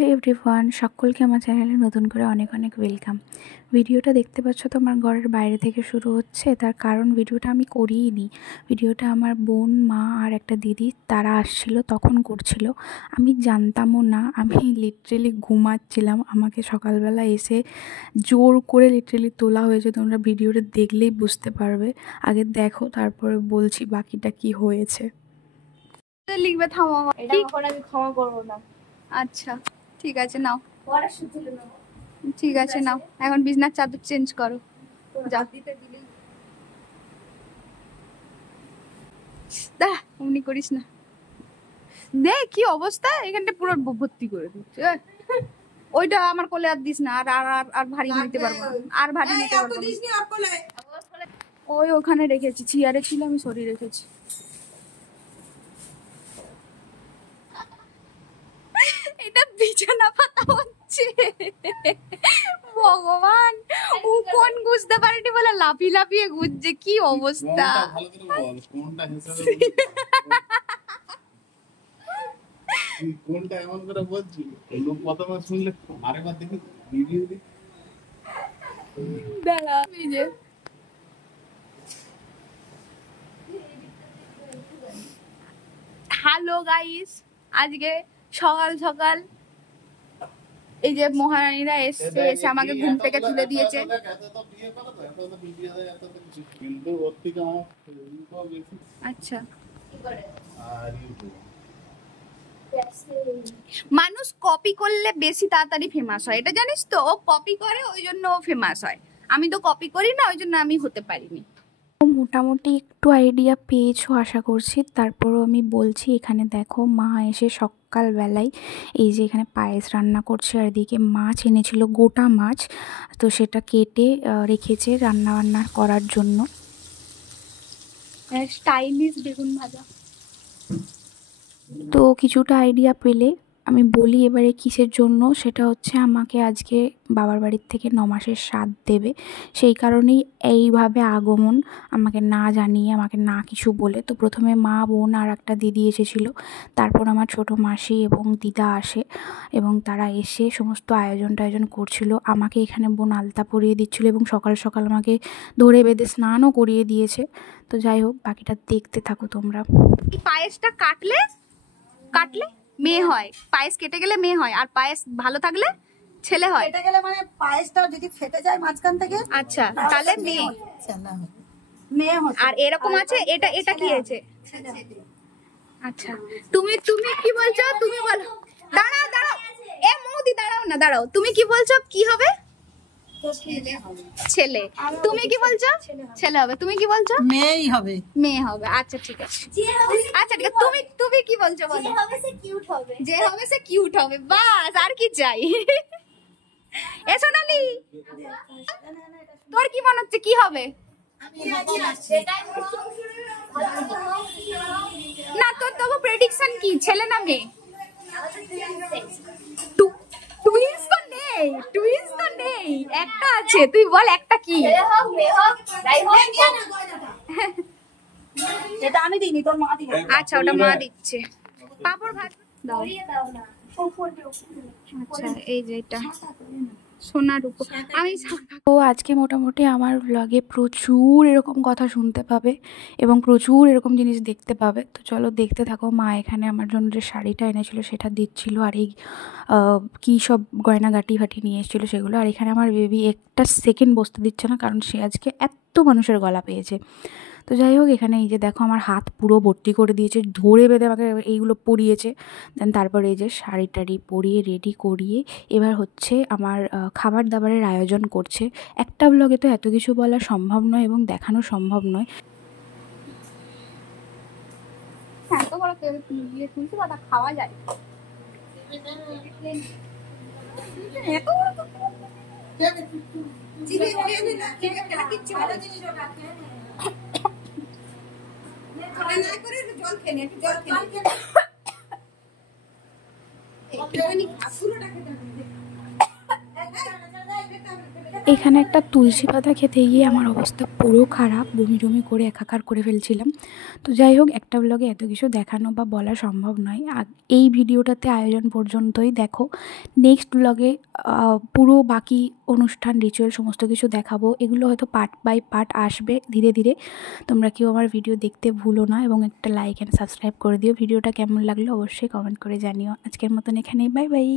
Hello everyone, সকলকে আমার চ্যানেলে নতুন করে অনেক অনেক ওয়েলকাম। ভিডিওটা দেখতে পাচ্ছ তো আমার ঘরের বাইরে থেকে শুরু হচ্ছে, তার কারণ ভিডিওটা আমি করিইনি। ভিডিওটা আমার বোন, মা আর একটা দিদি তারা আসছিল তখন করছিল। আমি জানতামও না, আমি লিটারেলি ঘুমাচ্ছিলাম। আমাকে সকালবেলা এসে জোর করে লিটারেলি তোলা হয়েছে, তোমরা ভিডিওটা দেখলেই বুঝতে পারবে। আগে দেখো, তারপরে বলছি বাকিটা কি হয়েছে। লিখবে থামো, এটা এখন আমি ক্ষমা করব না। আচ্ছা ঠিক আছে নাও, পরে শুধু না ঠিক আছে নাও, এখন বিছনার চাদর চেঞ্জ করো। যাও দিতে দিলেই দাঁড়া, অমনি করিস না। দে কি অবস্থা, এখানটা পুরো ভর্তি করে দিচ্ছে। ওইটা আমার কোলে আর দিস না, আর আর আর আর ভারী নিতে পারবো না, আর ভারী নিতে পারবো না। ওই ওখানে রেখেছি, চেয়ারে ছিল, আমি সরিয়ে রেখেছি। এটা বিছানা পাতা হচ্ছে, ভগবান ও কোন বুঝতে পারেনি বলে লাফিয়ে লাফিয়ে ঘুরছে, কি অবস্থা। কোনটা এমন করে বলছি, লোক প্রথমে শুনলে আরেকবার দেখি ভিডিও দেখি। দাঁড়া নিজে হ্যালো গাইস, আজকে সকাল সকাল এই যে মহারানীরা এসে এসে আমাকে ঘুম থেকে তুলে দিয়েছে। আচ্ছা, মানুষ কপি করলে বেশি তাড়াতাড়ি ফেমাস হয়, এটা জানিস তো? ও কপি করে ওই জন্য ও ফেমাস হয়, আমি তো কপি করি না, ওই জন্য আমি হতে পারিনি। মোটামুটি একটু আইডিয়া পেয়েছো আশা করছি। তারপরও আমি বলছি, এখানে দেখো মা এসে সকালবেলায় এই যে এখানে পায়েস রান্না করছে, আর এদিকে মাছ এনেছিল, গোটা মাছ, তো সেটা কেটে রেখেছে রান্না বান্না করার জন্য। স্টাইলিশ বেগুন ভাজা। তো কিছুটা আইডিয়া পেলে আমি বলি এবারে কিসের জন্য। সেটা হচ্ছে আমাকে আজকে বাবার বাড়ির থেকে 9 মাসের শ্রাদ্ধ দেবে, সেই কারণেই এইভাবে আগমন, আমাকে না জানিয়ে, আমাকে না কিছু বলে। তো প্রথমে মা, বোন আর একটা দিদি এসেছিল, তারপর আমার ছোটো মাসি এবং দিদা আসে, এবং তারা এসে সমস্ত আয়োজন করছিল। আমাকে এখানে বোন আলতা পরিয়ে দিচ্ছিলো এবং সকাল সকাল আমাকে ধরে বেঁধে স্নানও করিয়ে দিয়েছে। তো যাই হোক, বাকিটা দেখতে থাকো তোমরা। এই পায়েসটা কাটলে কাটলে মেয়ে হয়, পায়েস কেটে গেলে মেয়ে হয়, আর পায়েস ভালো থাকলে ছেলে হয়। কেটে গেলে মানে পায়েসটা যদি ফেটে যায় মাঝখান থেকে, আচ্ছা তাহলে মেয়ে। মেয়ে হচ্ছে। আর এরকম আছে, এটা এটা কি আছে? আচ্ছা, তুমি তুমি কি বলছো? তুমি বলো। দাঁড়াও দাঁড়াও, এ মৌদি দাঁড়াও না, দাঁড়াও, তুমি কি বলছো? কি হবে? ছেলে। তুমি কি বলছো? ছেলে হবে। তুমি কি বলছো? মেয়েই হবে। মেয়ে হবে। আচ্ছা ঠিক আছে, আচ্ছা ঠিক আছে। তুমি তুমি কি বলছো বলো? যে হবে সে কিউট হবে। যে হবে সে কিউট হবে, বাস, আর কি চাই? এ সোনালি, তোর কি মনে হচ্ছে কি হবে? না, তোর তবু প্রেডিকশন কি, ছেলে না মেয়ে? টুইন্স তো নেই, টুইন্স তো নেই, একটা আছে, তুই বল একটা কি? এটা আমি দিইনি, তোর মা দিই। আচ্ছা, ওটা মা দিচ্ছে। পাপড় ভাত দাও। আচ্ছা, এই যে এটা সোনার উপর। আমি তো আজকে মোটামুটি আমার ব্লগে প্রচুর এরকম কথা শুনতে পাবে এবং প্রচুর এরকম জিনিস দেখতে পাবে। তো চলো দেখতে থাকো। মা এখানে আমার জন্য যে শাড়িটা এনেছিল সেটা দিচ্ছিল, আর এই কী সব গয়নাগাটি ফাটি নিয়ে এসেছিলো সেগুলো। আর এখানে আমার বেবি একটা সেকেন্ড বসতে দিচ্ছে না, কারণ সে আজকে এত মানুষের গলা পেয়েছে। তো যাই হোক, এখানে এই যে দেখো আমার হাত পুরো ভর্তি করে দিয়েছে, ধরে বেঁধে আমাকে এইগুলো পরিয়েছে। দেন তারপরে এই যে শাড়ি টাড়ি পরিয়ে রেডি করিয়ে এবার হচ্ছে আমার খাবার দাবারের আয়োজন করছে। একটা ব্লগে তো এত কিছু বলা সম্ভব নয় এবং দেখানো সম্ভব নয়। এত বড় তুলসী পাতা খাওয়া যায়? এত বড় জল খেয়ে জল খেয়ে একটুখানি এখানে একটা তুলসী পাতা খেতে গিয়ে আমার অবস্থা পুরো খারাপ, বমি টমি করে একাকার করে ফেলছিলাম। তো যাই হোক, একটা ব্লগে এত কিছু দেখানো বা বলা সম্ভব নয়। এই ভিডিওটাতে আয়োজন পর্যন্তই দেখো। নেক্সট ব্লগে পুরো বাকি অনুষ্ঠান, রিচুয়াল সমস্ত কিছু দেখাবো। এগুলো হয়তো পার্ট বাই পার্ট আসবে ধীরে ধীরে। তোমরা কেউ আমার ভিডিও দেখতে ভুলো না এবং একটা লাইক অ্যান্ড সাবস্ক্রাইব করে দিও। ভিডিওটা কেমন লাগলো অবশ্যই কমেন্ট করে জানিও। আজকের মতন এখানেই, বাই বাই।